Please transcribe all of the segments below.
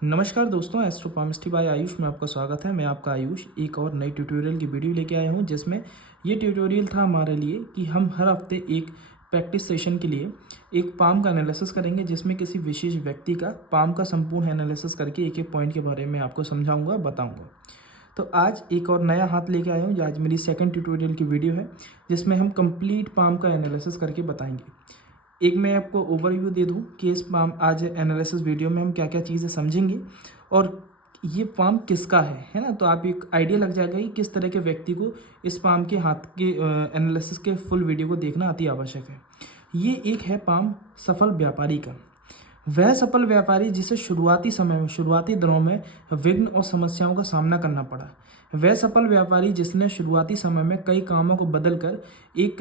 नमस्कार दोस्तों, एस्ट्रोपॉमिस्ट्री बाय आयुष में आपका स्वागत है। मैं आपका आयुष एक और नई ट्यूटोरियल की वीडियो लेके आया हूं, जिसमें ये ट्यूटोरियल था हमारे लिए कि हम हर हफ्ते एक प्रैक्टिस सेशन के लिए एक पाम का एनालिसिस करेंगे, जिसमें किसी विशेष व्यक्ति का पाम का संपूर्ण एनालिसिस करके एक एक पॉइंट के बारे में आपको समझाऊंगा, बताऊंगा। तो आज एक और नया हाथ लेके आया हूँ। आज मेरी सेकंड ट्यूटोरियल की वीडियो है, जिसमें हम कंप्लीट पाम का एनालिसिस करके बताएंगे। एक मैं आपको ओवरव्यू दे दूं कि इस पाम आज एनालिसिस वीडियो में हम क्या क्या चीज़ें समझेंगे और ये पाम किसका है ना। तो आप एक आइडिया लग जाएगा कि किस तरह के व्यक्ति को इस पाम के हाथ के एनालिसिस के फुल वीडियो को देखना अति आवश्यक है। ये एक है पाम सफल व्यापारी का। वह सफल व्यापारी जिसे शुरुआती समय में, शुरुआती दिनों में विघ्न और समस्याओं का सामना करना पड़ा। वह सफल व्यापारी जिसने शुरुआती समय में कई कामों को बदलकर एक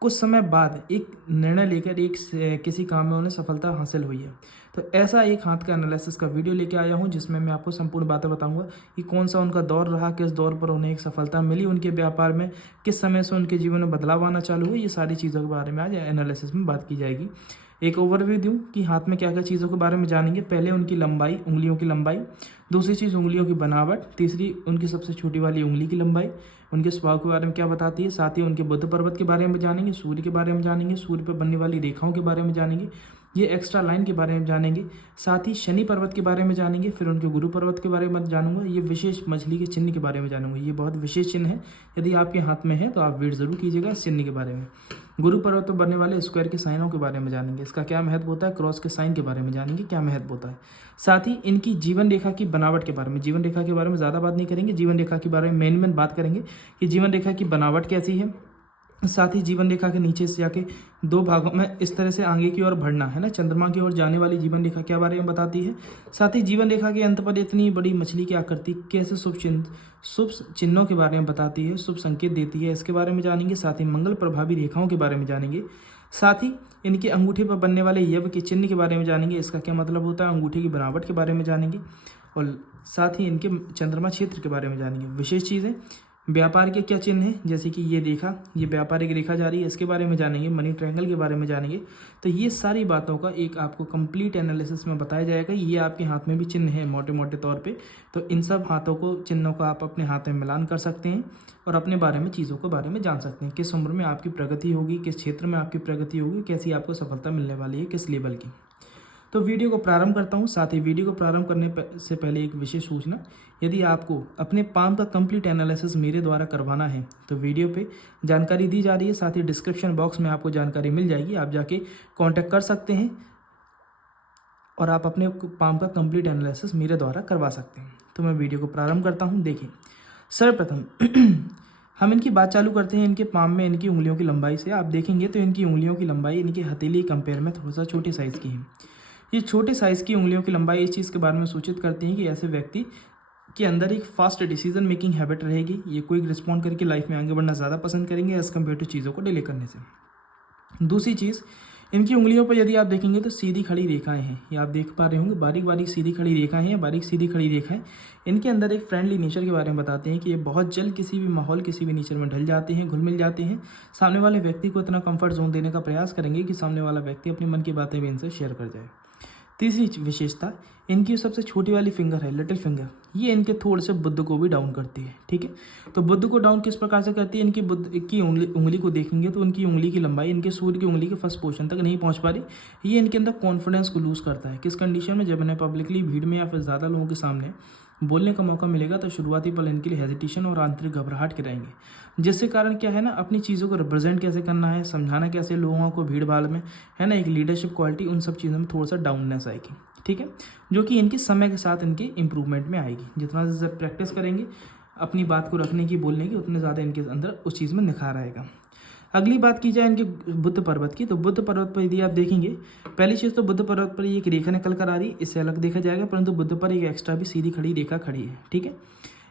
कुछ समय बाद एक निर्णय लेकर किसी काम में उन्हें सफलता हासिल हुई है। तो ऐसा एक हाथ का एनालिसिस का वीडियो लेके आया हूं, जिसमें मैं आपको संपूर्ण बातें बताऊंगा कि कौन सा उनका दौर रहा, किस दौर पर उन्हें एक सफलता मिली उनके व्यापार में, किस समय से उनके जीवन में बदलाव आना चालू हुआ। ये सारी चीज़ों के बारे में आज एनालिसिस में बात की जाएगी। एक ओवरव्यू दूं कि हाथ में क्या क्या चीज़ों के बारे में जानेंगे। पहले उनकी लंबाई, उंगलियों की लंबाई। दूसरी चीज़ उंगलियों की बनावट। तीसरी उनकी सबसे छोटी वाली उंगली की लंबाई, उनके स्वभाव के बारे में क्या बताती है। साथ ही उनके बुध पर्वत के बारे में जानेंगे, सूर्य के बारे में जानेंगे, सूर्य पर बनने वाली रेखाओं के बारे में जानेंगे, ये एक्स्ट्रा लाइन के बारे में जानेंगे। साथ ही शनि पर्वत के बारे में जानेंगे। फिर उनके गुरु पर्वत के बारे में जानूंगा। ये विशेष मछली के चिन्ह के बारे में जानूंगा। ये बहुत विशेष चिन्ह है, यदि आपके हाथ में है तो आप वेट जरूर कीजिएगा इस चिन्ह के बारे में। गुरु पर्वत पर बनने वाले स्क्वायर के साइनों के बारे में जानेंगे, इसका क्या महत्व होता है। क्रॉस के साइन के बारे में जानेंगे, क्या महत्व होता है। साथ ही इनकी जीवन रेखा की बनावट के बारे में, जीवन रेखा के बारे में ज़्यादा बात नहीं करेंगे, जीवन रेखा के बारे में मेन बात करेंगे कि जीवन रेखा की बनावट कैसी है। साथ ही जीवन रेखा के नीचे से जाके दो भागों में इस तरह से आगे की ओर बढ़ना है ना, चंद्रमा की ओर जाने वाली जीवन रेखा क्या बारे में बताती है। साथ ही जीवन रेखा के अंत पर इतनी बड़ी मछली की आकृति कैसे शुभ चिन्हों के बारे में बताती है, शुभ संकेत देती है, इसके बारे में जानेंगे। साथ ही मंगल प्रभावी रेखाओं के बारे में जानेंगे। साथ ही इनके अंगूठे पर बनने वाले यव के चिन्ह के बारे में जानेंगे, इसका क्या मतलब होता है। अंगूठे की बनावट के बारे में जानेंगे और साथ ही इनके चंद्रमा क्षेत्र के बारे में जानेंगे। विशेष चीज़ें, व्यापार के क्या चिन्ह हैं, जैसे कि ये रेखा, ये व्यापारिक रेखा जा रही है, इसके बारे में जानेंगे। मनी ट्रायंगल के बारे में जानेंगे। तो ये सारी बातों का एक आपको कंप्लीट एनालिसिस में बताया जाएगा। ये आपके हाथ में भी चिन्ह है मोटे मोटे तौर पे, तो इन सब हाथों को, चिन्हों को आप अपने हाथ में मिलान कर सकते हैं और अपने बारे में, चीज़ों के बारे में जान सकते हैं। किस उम्र में आपकी प्रगति होगी, किस क्षेत्र में आपकी प्रगति होगी, कैसी आपको सफलता मिलने वाली है, किस लेवल की। तो वीडियो को प्रारंभ करता हूं। साथ ही वीडियो को प्रारंभ करने से पहले एक विशेष सूचना, यदि आपको अपने पाम का कंप्लीट एनालिसिस मेरे द्वारा करवाना है तो वीडियो पे जानकारी दी जा रही है, साथ ही डिस्क्रिप्शन बॉक्स में आपको जानकारी मिल जाएगी, आप जाके कांटेक्ट कर सकते हैं और आप अपने पाम का कंप्लीट एनालिसिस मेरे द्वारा करवा सकते हैं। तो मैं वीडियो को प्रारंभ करता हूँ। देखिए, सर्वप्रथम हम इनकी बात चालू करते हैं इनके पाम में इनकी उंगलियों की लंबाई से। आप देखेंगे तो इनकी उंगलियों की लंबाई इनकी हथेली कंपेयर में थोड़ा सा छोटे साइज़ की है। ये छोटे साइज़ की उंगलियों की लंबाई इस चीज़ के बारे में सूचित करती है कि ऐसे व्यक्ति के अंदर एक फास्ट डिसीजन मेकिंग हैबिट रहेगी। ये क्विक रिस्पॉन्ड करके लाइफ में आगे बढ़ना ज़्यादा पसंद करेंगे एज़ कम्पेयर टू चीज़ों को डिले करने से। दूसरी चीज़, इनकी उंगलियों पर यदि आप देखेंगे तो सीधी खड़ी रेखाएं हैं। ये आप देख पा रहे होंगे, बारीक बारीक सीधी खड़ी रेखाएं हैं, बारीक सीधी खड़ी रेखाएं इनके अंदर एक फ्रेंडली नेचर के बारे में बताते हैं कि ये बहुत जल्द किसी भी माहौल, किसी भी नेचर में ढल जाते हैं, घुल मिल जाते हैं। सामने वाले व्यक्ति को इतना कंफर्ट जोन देने का प्रयास करेंगे कि सामने वाला व्यक्ति अपने मन की बातें भी इनसे शेयर कर जाए। तीसरी विशेषता, इनकी सबसे छोटी वाली फिंगर है, लिटिल फिंगर, ये इनके थोड़े से बुद्ध को भी डाउन करती है। ठीक है, तो बुद्ध को डाउन किस प्रकार से करती है। इनकी बुद्ध की उंगली को देखेंगे तो उनकी उंगली की लंबाई इनके सूर्य की उंगली के फर्स्ट पोर्शन तक नहीं पहुंच पा रही। ये इनके अंदर कॉन्फिडेंस को लूज करता है। किस कंडीशन में, जब इन्हें पब्लिकली, भीड़ में या फिर ज़्यादा लोगों के सामने बोलने का मौका मिलेगा तो शुरुआती पल इनके लिए हेजिटेशन और आंतरिक घबराहट के रहेंगे, जिससे कारण क्या है ना, अपनी चीज़ों को रिप्रेजेंट कैसे करना है, समझाना कैसे लोगों को भीड़ भाड़ में, है ना, एक लीडरशिप क्वालिटी, उन सब चीज़ों में थोड़ा सा डाउननेस आएगी। ठीक है, जो कि इनकी समय के साथ इनकी इंप्रूवमेंट में आएगी। जितना ज़्यादा प्रैक्टिस करेंगे अपनी बात को रखने की, बोलने की, उतने ज़्यादा इनके अंदर उस चीज़ में निखार आएगा। अगली बात की जाए इनके बुद्ध पर्वत की, तो बुद्ध पर्वत पर यदि आप देखेंगे, पहली चीज़ तो बुद्ध पर्वत पर एक रेखा निकल कर आ रही है, इससे अलग देखा जाएगा, परंतु बुद्ध पर एक एक्स्ट्रा भी सीधी खड़ी रेखा खड़ी है। ठीक है,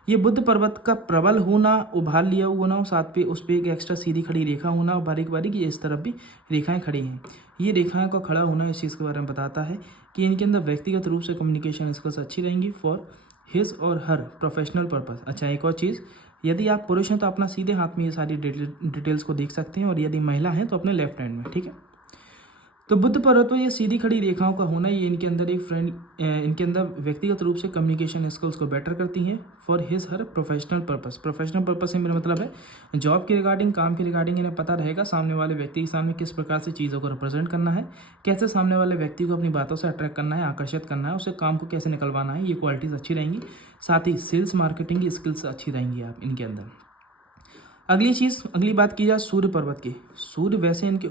ये बुद्ध पर्वत का प्रबल होना, उभार लिया हुआ होना, साथ पे उस पर एक एक्स्ट्रा सीधी खड़ी रेखा होना, और बारीक बारीक ये इस तरफ भी रेखाएं खड़ी हैं। ये रेखाएं का खड़ा होना इस चीज़ के बारे में बताता है कि इनके अंदर व्यक्तिगत रूप से कम्युनिकेशन स्किल्स अच्छी रहेंगी फॉर हिज और हर प्रोफेशनल पर्पस। अच्छा, एक और चीज़, यदि आप पुरुष हैं तो अपना सीधे हाथ में ये सारी डिटेल्स को देख सकते हैं, और यदि महिला हैं तो अपने लेफ्ट हैंड में। ठीक है, तो बुद्ध पर्वत पर ये सीधी खड़ी रेखाओं का होना ये इनके अंदर व्यक्तिगत रूप से कम्युनिकेशन स्किल्स को बेटर करती हैं for his her professional purpose. Professional purpose से मेरा मतलब है जॉब के रिगार्डिंग, काम के रिगार्डिंग इन्हें पता रहेगा सामने वाले व्यक्ति के सामने किस प्रकार से चीज़ों को रिप्रेजेंट करना है, कैसे सामने वाले व्यक्ति को अपनी बातों से अट्रैक्ट करना है, आकर्षित करना है, उसे काम को कैसे निकलवाना है, ये क्वालिटीज़ अच्छी रहेंगी। साथ ही सेल्स मार्केटिंग की स्किल्स अच्छी रहेंगी आप इनके अंदर। अगली बात की जाए सूर्य पर्वत की। सूर्य वैसे इनके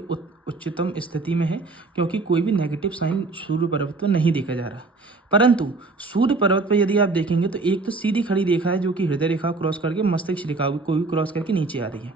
उच्चतम स्थिति में है क्योंकि कोई भी नेगेटिव साइन सूर्य पर्वत पर नहीं देखा जा रहा, परंतु सूर्य पर्वत पर यदि आप देखेंगे तो एक तो सीधी खड़ी रेखा है जो कि हृदय रेखा क्रॉस करके मस्तिष्क रेखा को भी क्रॉस करके नीचे आ रही है।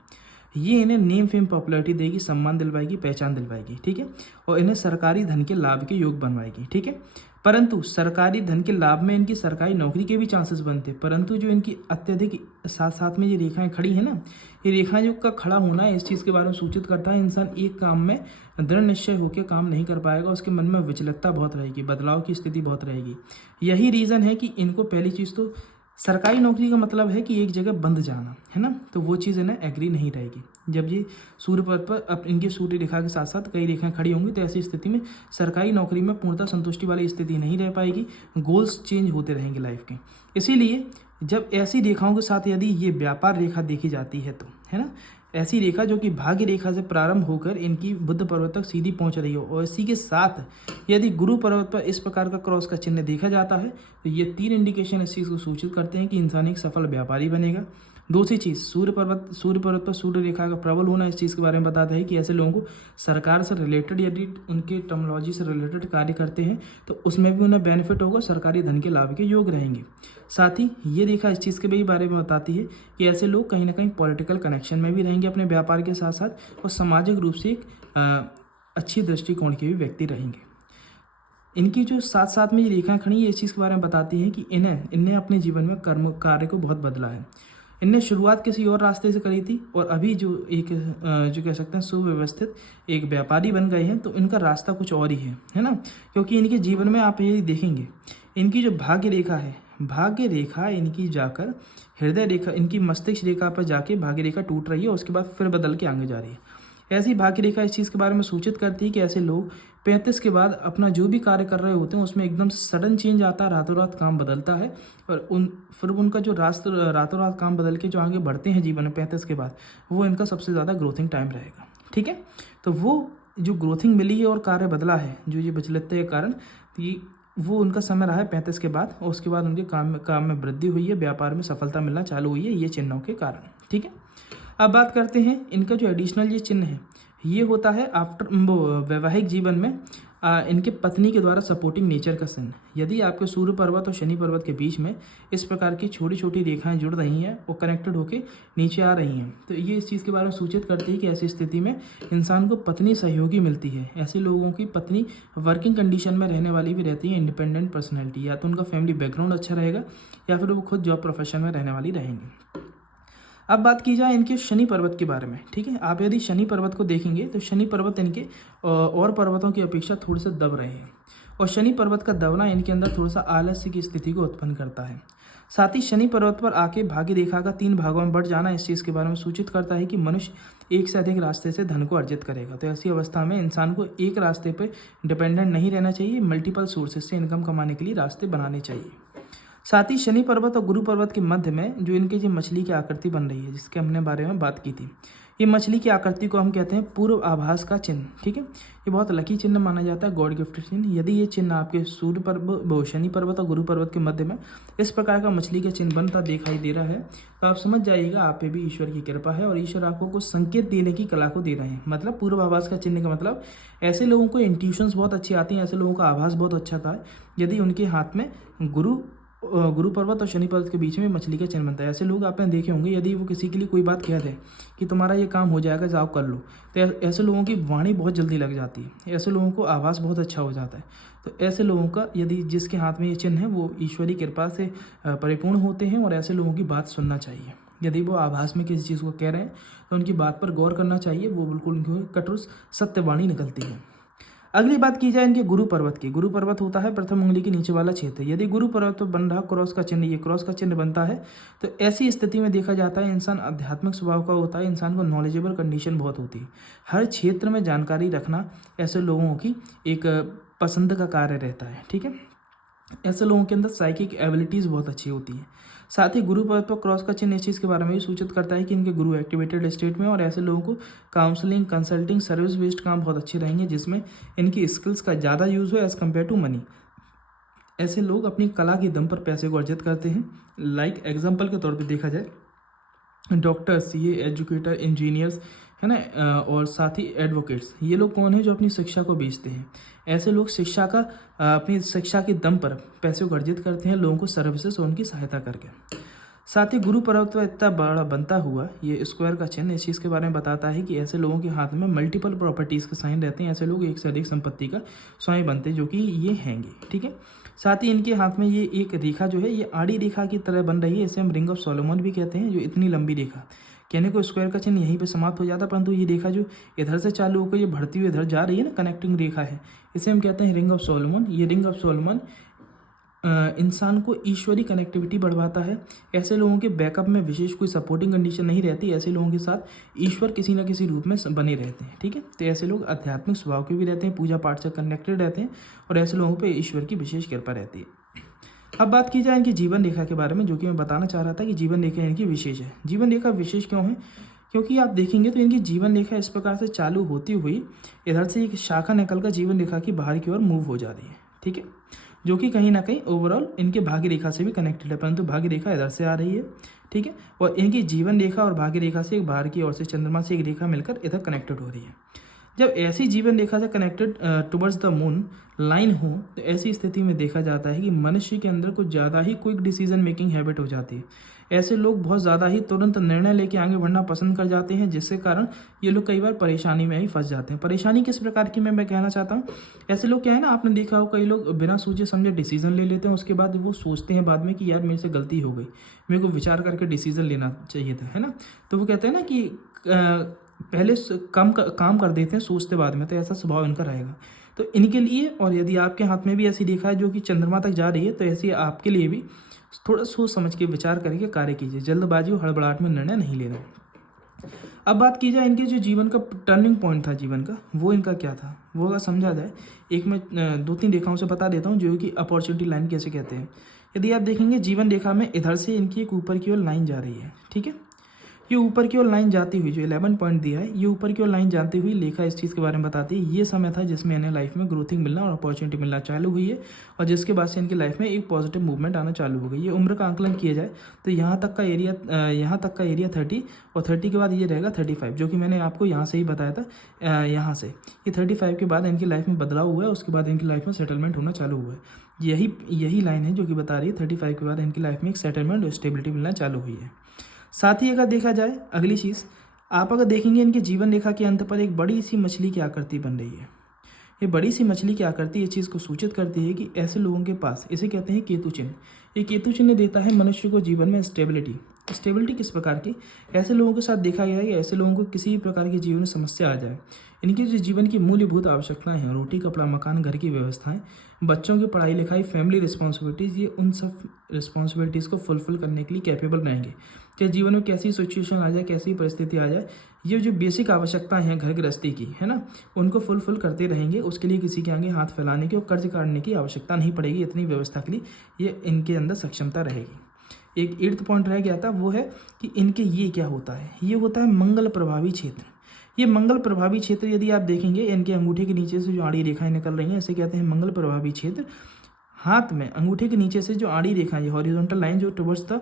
ये इन्हें नेम फेम पॉपुलैरिटी देगी, सम्मान दिलवाएगी, पहचान दिलवाएगी, ठीक है, और इन्हें सरकारी धन के लाभ के योग बनवाएगी, ठीक है। परंतु सरकारी धन के लाभ में इनकी सरकारी नौकरी के भी चांसेस बनते, परंतु जो इनकी अत्यधिक साथ साथ में ये रेखाएं खड़ी हैं ना, ये रेखाएं जो का खड़ा होना है इस चीज़ के बारे में सूचित करता है इंसान एक काम में दृढ़ निश्चय होकर काम नहीं कर पाएगा, उसके मन में विचलता बहुत रहेगी, बदलाव की स्थिति बहुत रहेगी। यही रीज़न है कि इनको पहली चीज़ तो सरकारी नौकरी का मतलब है कि एक जगह बंद जाना है ना, तो वो चीज़ इन्हें एग्री नहीं रहेगी। जब ये सूर्य पर्वत पर अब इनके सूर्य रेखा के साथ साथ कई रेखाएं खड़ी होंगी तो ऐसी स्थिति में सरकारी नौकरी में पूर्णतः संतुष्टि वाली स्थिति नहीं रह पाएगी, गोल्स चेंज होते रहेंगे लाइफ के। इसीलिए जब ऐसी रेखाओं के साथ यदि ये व्यापार रेखा देखी जाती है तो है ना, ऐसी रेखा जो कि भाग्य रेखा से प्रारंभ होकर इनकी बुध पर्वत तक सीधी पहुंच रही हो, और इसी के साथ यदि गुरु पर्वत पर इस प्रकार का क्रॉस का चिन्ह देखा जाता है तो ये 3 इंडिकेशन इस चीज़ को सूचित करते हैं कि इंसान एक सफल व्यापारी बनेगा। दूसरी चीज़, सूर्य पर्वत पर सूर्य रेखा का प्रबल होना इस चीज़ के बारे में बताता है कि ऐसे लोगों को सरकार से रिलेटेड यदि उनके टर्मिनोलॉजी से रिलेटेड कार्य करते हैं तो उसमें भी उन्हें बेनिफिट होगा, सरकारी धन के लाभ के योग रहेंगे। साथ ही ये रेखा इस चीज़ के भी बारे में बताती है कि ऐसे लोग कहीं ना कहीं पॉलिटिकल कनेक्शन में भी रहेंगे अपने व्यापार के साथ साथ, और सामाजिक रूप से एक अच्छी दृष्टिकोण के भी व्यक्ति रहेंगे। इनकी जो साथ साथ में ये रेखाएं खड़ी है इस चीज़ के बारे में बताती हैं कि इन्हें अपने जीवन में कर्म कार्य को बहुत बदला है। इनने शुरुआत किसी और रास्ते से करी थी और अभी जो जो कह सकते हैं सुव्यवस्थित एक व्यापारी बन गए हैं, तो इनका रास्ता कुछ और ही है ना, क्योंकि इनके जीवन में आप ये देखेंगे इनकी जो भाग्य रेखा इनकी जाकर हृदय रेखा, इनकी मस्तिष्क रेखा पर जाके भाग्य रेखा टूट रही है, उसके बाद फिर बदल के आगे जा रही है। ऐसी भाग्य रेखा इस चीज़ के बारे में सूचित करती है कि ऐसे लोग 35 के बाद अपना जो भी कार्य कर रहे होते हैं उसमें एकदम सडन चेंज आता है, रातों रात काम बदलता है, और फिर उनका जो रातों रात काम बदल के जो आगे बढ़ते हैं जीवन में 35 के बाद, वो इनका सबसे ज़्यादा ग्रोथिंग टाइम रहेगा, ठीक है। तो वो जो ग्रोथिंग मिली है और कार्य बदला है, जो ये विचलितता के कारण, वो उनका समय रहा है 35 के बाद, और उसके बाद उनके काम में वृद्धि हुई है, व्यापार में सफलता मिलना चालू हुई है ये चिन्हों के कारण, ठीक है। अब बात करते हैं इनका जो एडिशनल ये चिन्ह है, ये होता है आफ्टर वैवाहिक जीवन में इनके पत्नी के द्वारा सपोर्टिंग नेचर का चिन्ह। यदि आपके सूर्य पर्वत और शनि पर्वत के बीच में इस प्रकार की छोटी छोटी रेखाएं जुड़ रही हैं और कनेक्टेड होकर नीचे आ रही हैं, तो ये इस चीज़ के बारे में सूचित करती है कि ऐसी स्थिति में इंसान को पत्नी सहयोगी मिलती है। ऐसे लोगों की पत्नी वर्किंग कंडीशन में रहने वाली भी रहती है, इंडिपेंडेंट पर्सनैलिटी, या तो उनका फैमिली बैकग्राउंड अच्छा रहेगा या फिर वो खुद जॉब प्रोफेशन में रहने वाली रहेंगी। अब बात की जाए इनके शनि पर्वत के बारे में, ठीक है। आप यदि शनि पर्वत को देखेंगे तो शनि पर्वत इनके और पर्वतों की अपेक्षा थोड़े से दब रहे हैं, और शनि पर्वत का दबना इनके अंदर थोड़ा सा आलस्य की स्थिति को उत्पन्न करता है। साथ ही शनि पर्वत पर आके भाग्य रेखा का 3 भागों में बढ़ जाना इस चीज़ के बारे में सूचित करता है कि मनुष्य एक से अधिक रास्ते से धन को अर्जित करेगा। तो ऐसी अवस्था में इंसान को एक रास्ते पर डिपेंडेंट नहीं रहना चाहिए, मल्टीपल सोर्सेज से इनकम कमाने के लिए रास्ते बनाने चाहिए। साथ ही शनि पर्वत और गुरु पर्वत के मध्य में जो इनके जो मछली की आकृति बन रही है, जिसके हमने बारे में बात की थी, ये मछली की आकृति को हम कहते हैं पूर्व आभास का चिन्ह, ठीक है। ये बहुत लकी चिन्ह माना जाता है, गॉड गिफ्टेड चिन्ह। यदि ये चिन्ह आपके सूर्य पर्वत, शनि पर्वत और गुरु पर्वत के मध्य में इस प्रकार का मछली का चिन्ह बनता दिखाई दे रहा है, तो आप समझ जाइएगा आप पे भी ईश्वर की कृपा है और ईश्वर आपको कुछ संकेत देने की कला को दे रहे हैं। मतलब पूर्व आभास का चिन्ह का मतलब ऐसे लोगों को इंट्यूशंस बहुत अच्छी आती हैं, ऐसे लोगों का आभास बहुत अच्छा था यदि उनके हाथ में गुरु पर्वत और शनि पर्वत के बीच में मछली का चिन्ह बनता है। ऐसे लोग आपने देखे होंगे, यदि वो किसी के लिए कोई बात कह दे कि तुम्हारा ये काम हो जाएगा, जाओ कर लो, तो ऐसे लोगों की वाणी बहुत जल्दी लग जाती है, ऐसे लोगों को आवाज़ बहुत अच्छा हो जाता है। तो ऐसे लोगों का यदि जिसके हाथ में ये चिन्ह है वो ईश्वरी कृपा से परिपूर्ण होते हैं, और ऐसे लोगों की बात सुनना चाहिए। यदि वो आभास में किसी चीज़ को कह रहे हैं तो उनकी बात पर गौर करना चाहिए, वो बिल्कुल उनकी कठोर सत्यवाणी निकलती है। अगली बात की जाए इनके गुरु पर्वत की। गुरु पर्वत होता है प्रथम उंगली के नीचे वाला क्षेत्र। यदि गुरु पर्वत पर बन रहा क्रॉस का चिन्ह, ये क्रॉस का चिन्ह बनता है, तो ऐसी स्थिति में देखा जाता है इंसान आध्यात्मिक स्वभाव का होता है, इंसान को नॉलेजेबल कंडीशन बहुत होती है। हर क्षेत्र में जानकारी रखना ऐसे लोगों की एक पसंद का कार्य रहता है। ठीक है, ऐसे लोगों के अंदर साइकिक एबिलिटीज़ बहुत अच्छी होती है। साथ ही गुरु पर्वत पर क्रॉस का चिन्ह इस चीज़ के बारे में भी सूचित करता है कि इनके गुरु एक्टिवेटेड स्टेट में, और ऐसे लोगों को काउंसलिंग, कंसल्टिंग, सर्विस बेस्ड काम बहुत अच्छे रहेंगे जिसमें इनकी स्किल्स का ज़्यादा यूज़ हो एज़ कम्पेयर टू मनी। ऐसे लोग अपनी कला के दम पर पैसे को अर्जित करते हैं। लाइक एग्जाम्पल के तौर पर देखा जाए, डॉक्टर, सीए, एजुकेटर, इंजीनियर्स, है ना, और साथ ही एडवोकेट्स, ये लोग कौन है जो अपनी शिक्षा को बेचते हैं। ऐसे लोग शिक्षा का अपनी शिक्षा के दम पर पैसे को अर्जित करते हैं लोगों को सर्विसेज और उनकी सहायता करके। साथ ही गुरु पर्वत पर इतना बड़ा बनता हुआ ये स्क्वायर का चिन्ह इस चीज़ के बारे में बताता है कि ऐसे लोगों के हाथ में मल्टीपल प्रॉपर्टीज़ के साइन रहते हैं। ऐसे लोग एक से अधिक संपत्ति का स्वामी बनते हैं जो कि ये हैंगे। ठीक है, साथ ही इनके हाथ में ये एक रेखा जो है ये आड़ी रेखा की तरह बन रही है, इसे हम रिंग ऑफ सोलोमन भी कहते हैं। जो इतनी लंबी रेखा, कहने को स्क्वायर का चिन्ह यहीं पे समाप्त हो जाता है, परंतु ये रेखा जो इधर से चालू होकर ये बढ़ती हुई इधर जा रही है ना, कनेक्टिंग रेखा है, इसे हम कहते हैं रिंग ऑफ सोलोमन। ये रिंग ऑफ सोलोमन इंसान को ईश्वरी कनेक्टिविटी बढ़वाता है। ऐसे लोगों के बैकअप में विशेष कोई सपोर्टिंग कंडीशन नहीं रहती, ऐसे लोगों के साथ ईश्वर किसी न किसी रूप में बने रहते हैं। ठीक है, तो ऐसे लोग आध्यात्मिक स्वभाव के भी रहते हैं, पूजा पाठ से कनेक्टेड रहते हैं, और ऐसे लोगों पे ईश्वर की विशेष कृपा रहती है। अब बात की जाए इनकी जीवन रेखा के बारे में, जो कि मैं बताना चाह रहा था कि जीवन रेखा इनकी विशेष है। जीवन रेखा विशेष क्यों है? क्योंकि आप देखेंगे तो इनकी जीवन रेखा इस प्रकार से चालू होती हुई इधर से एक शाखा निकलकर जीवन रेखा की बाहर की ओर मूव हो जा रही है। ठीक है, जो कि कहीं ना कहीं ओवरऑल इनके भाग्य रेखा से भी कनेक्टेड है, परंतु भाग्य रेखा इधर से आ रही है। ठीक है, और इनकी जीवन रेखा और भाग्य रेखा से एक बाहर की ओर से चंद्रमा से एक रेखा मिलकर इधर कनेक्टेड हो रही है। जब ऐसी जीवन रेखा से connected towards the moon line हो, तो ऐसी स्थिति में देखा जाता है कि मनुष्य के अंदर कुछ ज़्यादा ही क्विक डिसीजन मेकिंग हैबिट हो जाती है। ऐसे लोग बहुत ज़्यादा ही तुरंत निर्णय लेके आगे बढ़ना पसंद कर जाते हैं, जिससे कारण ये लोग कई बार परेशानी में ही फंस जाते हैं। परेशानी किस प्रकार की मैं कहना चाहता हूँ, ऐसे लोग क्या है ना, आपने देखा हो कई लोग बिना सोचे समझे डिसीजन ले लेते हैं, उसके बाद वो सोचते हैं बाद में कि यार मेरे से गलती हो गई, मेरे को विचार करके डिसीजन लेना चाहिए था, है ना। तो वो कहते हैं ना कि पहले काम कर देते हैं, सोचते बाद में, तो ऐसा स्वभाव इनका रहेगा। तो इनके लिए, और यदि आपके हाथ में भी ऐसी रेखा है जो कि चंद्रमा तक जा रही है, तो ऐसी आपके लिए भी थोड़ा सोच समझ के विचार करके कार्य कीजिए, जल्दबाजी और हड़बड़ाहट में निर्णय नहीं लेना। अब बात की जाए इनके जो जीवन का टर्निंग पॉइंट था जीवन का, वो इनका क्या था, वो अगर समझा जाए, एक मैं 2-3 रेखाओं से बता देता हूँ जो कि अपॉर्चुनिटी लाइन कैसे कहते हैं। यदि आप देखेंगे जीवन रेखा में इधर से इनकी एक ऊपर की ओर लाइन जा रही है। ठीक है, ये ऊपर की ओर लाइन जाती हुई, जो 11 पॉइंट दिया है, ये ऊपर की ओर लाइन जाती हुई लेखा इस चीज़ के बारे में बताती है, ये समय था जिसमें इन्हें लाइफ में ग्रोथिंग मिलना और अपॉर्चुनिटी मिलना चालू हुई है, और जिसके बाद से इनकी लाइफ में एक पॉजिटिव मूवमेंट आना चालू हो गई। ये उम्र का आंकलन किया जाए तो यहाँ तक का एरिया 30, और 30 के बाद ये रहेगा 35, जो कि मैंने आपको यहाँ से ही बताया था। यहाँ से ये 35 के बाद इनकी लाइफ में बदलाव हुआ है, उसके बाद इनकी लाइफ में सेटलमेंट होना चालू हुआ है। यही लाइन है जो कि बता रही है 35 के बाद इनकी लाइफ में एक सेटलमेंट और स्टेबिलिटी मिलना चालू हुई है। साथ ही अगर देखा जाए अगली चीज़, आप अगर देखेंगे इनके जीवन रेखा के अंत पर एक बड़ी सी मछली की आकृति बन रही है। ये बड़ी सी मछली की आकृति इस चीज़ को सूचित करती है कि ऐसे लोगों के पास, इसे कहते हैं केतु चिन्ह, ये केतु चिन्ह देता है मनुष्य को जीवन में स्टेबिलिटी किस प्रकार की, ऐसे लोगों के साथ देखा गया है कि ऐसे लोगों को किसी भी प्रकार की जीवन में समस्या आ जाए, इनकी जो जीवन की मूलभूत आवश्यकताएं हैं, रोटी, कपड़ा, मकान, घर की व्यवस्थाएं, बच्चों की पढ़ाई लिखाई, फैमिली रिस्पॉन्सिबिलिटीज़, ये उन सब रिस्पॉन्सिबिलिटीज़ को फुलफिल करने के लिए कैपेबल रहेंगे। कि जीवन में कैसी सिचुएशन आ जाए, कैसी परिस्थिति आ जाए, ये जो बेसिक आवश्यकताएं हैं घर गृहस्थी की, है ना, उनको फुलफिल करते रहेंगे। उसके लिए किसी के आगे हाथ फैलाने की और कर्ज काटने की आवश्यकता नहीं पड़ेगी। इतनी व्यवस्था के लिए ये इनके अंदर सक्षमता रहेगी। एक 8th पॉइंट रह गया था, वो है कि इनके ये क्या होता है, ये होता है मंगल प्रभावी क्षेत्र। ये मंगल प्रभावी क्षेत्र यदि आप देखेंगे, इनके अंगूठे के नीचे से जो आड़ी रेखाएं निकल रही हैं, इसे कहते हैं मंगल प्रभावी क्षेत्र। हाथ में अंगूठे के नीचे से जो आड़ी रेखा है, हॉरिजॉन्टल लाइन जो टुवर्ड्स द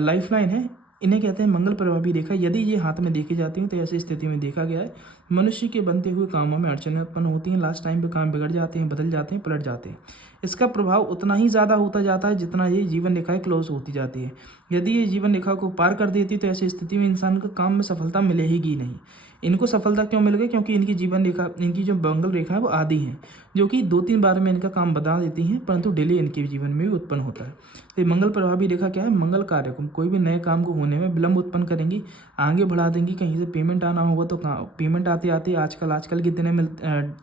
लाइफ लाइन है, इन्हें कहते हैं मंगल प्रभावी रेखा। यदि ये हाथ में देखी जाती हैं तो ऐसी स्थिति में देखा गया है मनुष्य के बनते हुए कामों में अड़चनें उत्पन्न होती हैं। लास्ट टाइम पे काम बिगड़ जाते हैं, बदल जाते हैं, पलट जाते हैं। इसका प्रभाव उतना ही ज़्यादा होता जाता है जितना ये जीवन रेखाएं क्लोज होती जाती है। यदि ये जीवन रेखा को पार कर देती तो ऐसी स्थिति में इंसान को काम में सफलता मिलेगी नहीं। इनको सफलता क्यों मिल गई? क्योंकि इनकी जीवन रेखा, इनकी जो मंगल रेखा है वो आधी है, जो कि 2-3 बार में इनका काम बता देती हैं, परंतु डिले इनके जीवन में भी उत्पन्न होता है। तो ये मंगल प्रभावी रेखा क्या है? मंगल कार्य को, कोई भी नए काम को होने में विलंब उत्पन्न करेंगी, आगे बढ़ा देंगी। कहीं से पेमेंट आना होगा तो पेमेंट आते आते आजकल की दिनें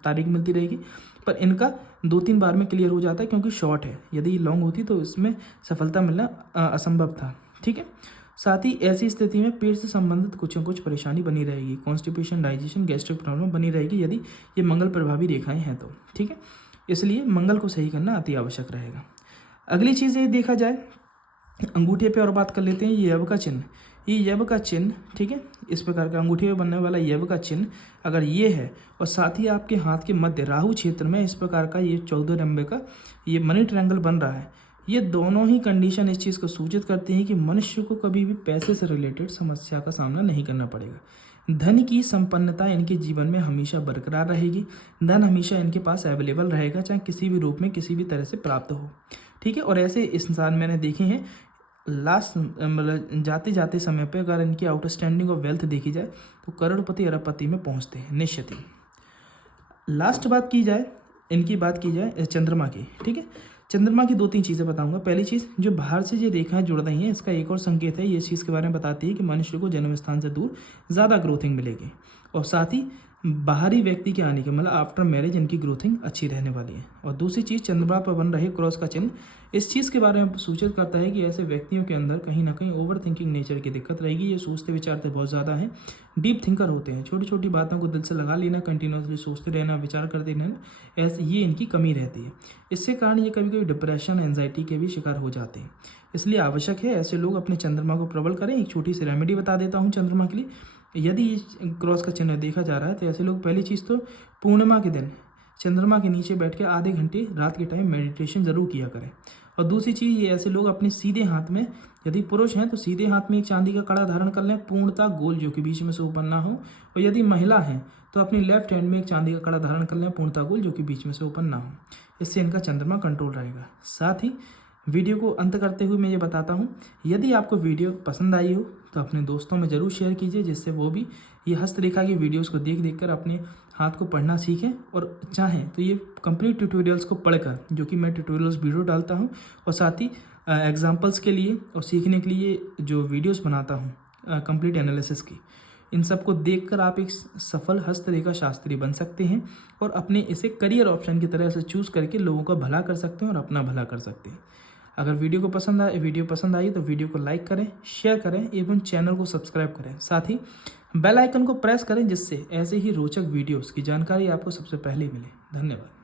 तारीख मिलती रहेगी, पर इनका 2-3 बार में क्लियर हो जाता है, क्योंकि शॉर्ट है। यदि लॉन्ग होती तो इसमें सफलता मिलना असंभव था। ठीक है। साथ ही ऐसी स्थिति में पेट से संबंधित कुछ न कुछ परेशानी बनी रहेगी, कॉन्स्टिपेशन, डाइजेशन, गैस्ट्रिक प्रॉब्लम बनी रहेगी यदि ये मंगल प्रभावी रेखाएं हैं तो। ठीक है। इसलिए मंगल को सही करना अति आवश्यक रहेगा। अगली चीज़ ये देखा जाए, अंगूठे पे और बात कर लेते हैं। ये यव का चिन्ह, ये यव का चिन्ह, ठीक है, इस प्रकार का अंगूठे पे बनने वाला यव का चिन्ह अगर ये है, और साथ ही आपके हाथ के मध्य राहु क्षेत्र में इस प्रकार का ये 14 नंबर का ये मनी ट्रायंगल बन रहा है, ये दोनों ही कंडीशन इस चीज़ को सूचित करती हैं कि मनुष्य को कभी भी पैसे से रिलेटेड समस्या का सामना नहीं करना पड़ेगा। धन की संपन्नता इनके जीवन में हमेशा बरकरार रहेगी। धन हमेशा इनके पास अवेलेबल रहेगा, चाहे किसी भी रूप में किसी भी तरह से प्राप्त हो। ठीक है। और ऐसे इंसान मैंने देखे हैं, लास्ट मतलब जाते जाते समय पे अगर इनकी आउटस्टैंडिंग ऑफ वेल्थ देखी जाए तो करोड़पति अरबपति में पहुंचते हैं निश्चित ही। लास्ट बात की जाए, इनकी बात की जाए चंद्रमा की। ठीक है। चंद्रमा की 2-3 चीज़ें बताऊंगा। पहली चीज़, जो बाहर से जो रेखाएं जुड़ रही हैं, इसका एक और संकेत है, ये चीज़ के बारे में बताती है कि मनुष्य को जन्म स्थान से दूर ज़्यादा ग्रोथिंग मिलेगी, और साथ ही बाहरी व्यक्ति के आने के मतलब आफ्टर मैरिज इनकी ग्रोथिंग अच्छी रहने वाली है। और दूसरी चीज़, चंद्रमा पर बन रहे क्रॉस का चिन्ह इस चीज़ के बारे में सूचित करता है कि ऐसे व्यक्तियों के अंदर कहीं ना कहीं ओवर थिंकिंग नेचर की दिक्कत रहेगी। ये सोचते विचारते बहुत ज़्यादा हैं, डीप थिंकर होते हैं, छोटी छोटी बातों को दिल से लगा लेना, कंटिन्यूसली सोचते रहना, विचार करते रहना, ऐसे ये इनकी कमी रहती है। इससे कारण ये कभी कभी डिप्रेशन, एंजाइटी के भी शिकार हो जाते हैं। इसलिए आवश्यक है ऐसे लोग अपने चंद्रमा को प्रबल करें। एक छोटी सी रेमेडी बता देता हूँ चंद्रमा के लिए। यदि क्रॉस का चिन्ह देखा जा रहा है तो ऐसे लोग पहली चीज़ तो पूर्णिमा के दिन चंद्रमा के नीचे बैठ के आधे घंटे रात के टाइम मेडिटेशन जरूर किया करें। और दूसरी चीज़, ये ऐसे लोग अपने सीधे हाथ में, यदि पुरुष हैं तो सीधे हाथ में एक चांदी का कड़ा धारण कर लें, पूर्णतः गोल, जो कि बीच में से ओपन ना हो। और यदि महिला हैं तो अपनी लेफ्ट हैंड में एक चांदी का कड़ा धारण कर लें, पूर्णतः गोल, जो कि बीच में से ओपन ना हो। इससे इनका चंद्रमा कंट्रोल रहेगा। साथ ही वीडियो को अंत करते हुए मैं ये बताता हूँ, यदि आपको वीडियो पसंद आई हो तो अपने दोस्तों में ज़रूर शेयर कीजिए, जिससे वो भी ये हस्तरेखा की वीडियोस को देख देख कर अपने हाथ को पढ़ना सीखें, और चाहें तो ये कंप्लीट ट्यूटोरियल्स को पढ़कर, जो कि मैं ट्यूटोरियल्स वीडियो डालता हूँ, और साथ ही एग्जाम्पल्स के लिए और सीखने के लिए जो वीडियोस बनाता हूँ कंप्लीट एनालिसिस की, इन सब को देखकर आप एक सफल हस्तरेखा शास्त्री बन सकते हैं, और अपने इसे करियर ऑप्शन की तरह से चूज़ करके लोगों का भला कर सकते हैं और अपना भला कर सकते हैं। अगर वीडियो पसंद आई तो वीडियो को लाइक करें, शेयर करें एवं चैनल को सब्सक्राइब करें। साथ ही बेल आइकन को प्रेस करें, जिससे ऐसे ही रोचक वीडियोस की जानकारी आपको सबसे पहले मिले। धन्यवाद।